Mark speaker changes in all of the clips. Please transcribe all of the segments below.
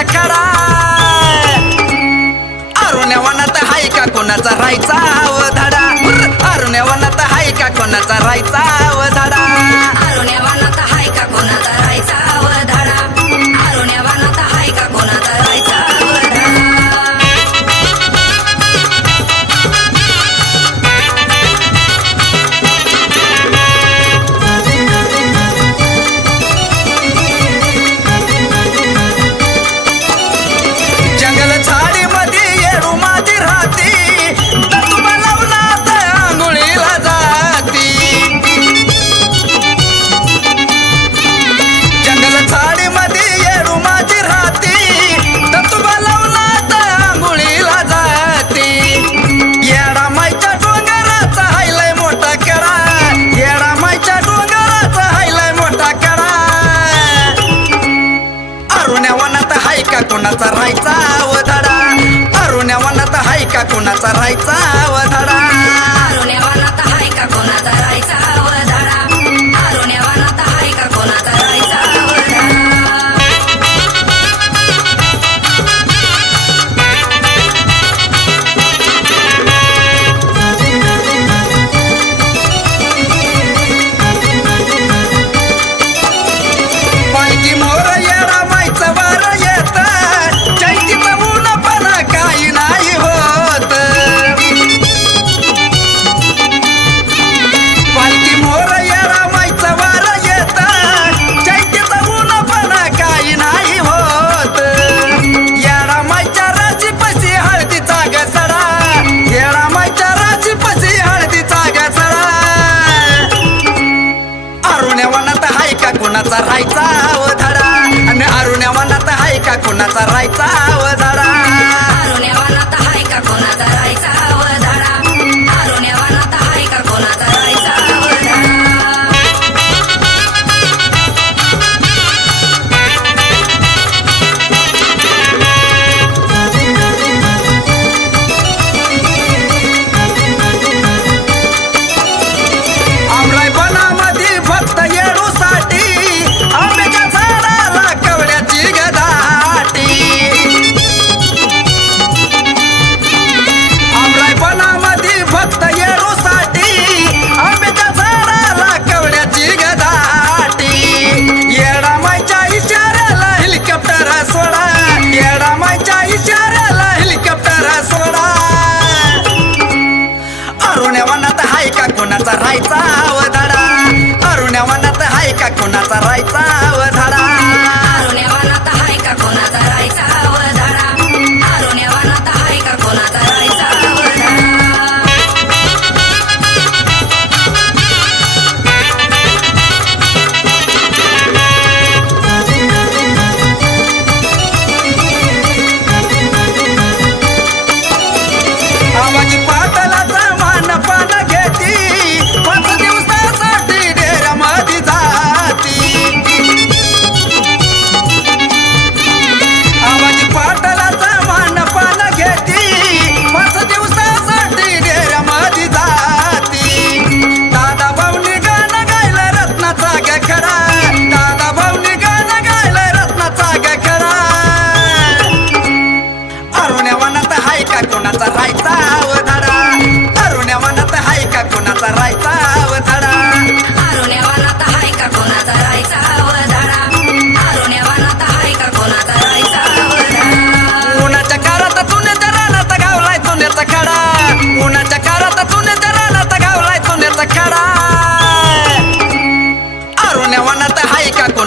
Speaker 1: कोणाचा
Speaker 2: खडा अरुण्यावनात हाय का कोणाचा राहायचा
Speaker 1: धडा अरुण्या हाय का कोणाचा राहायचा कुणाचा राहायचा व धडा अरुण्या वनात हाय का कुणाचा राहायचा व धडा का कुणाचा राहायचा आवाज राहायचा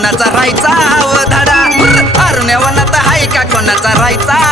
Speaker 1: कोणाचा राहायचा? धडा. अरुण्यावनात हाय का कोणाचा राहायचा?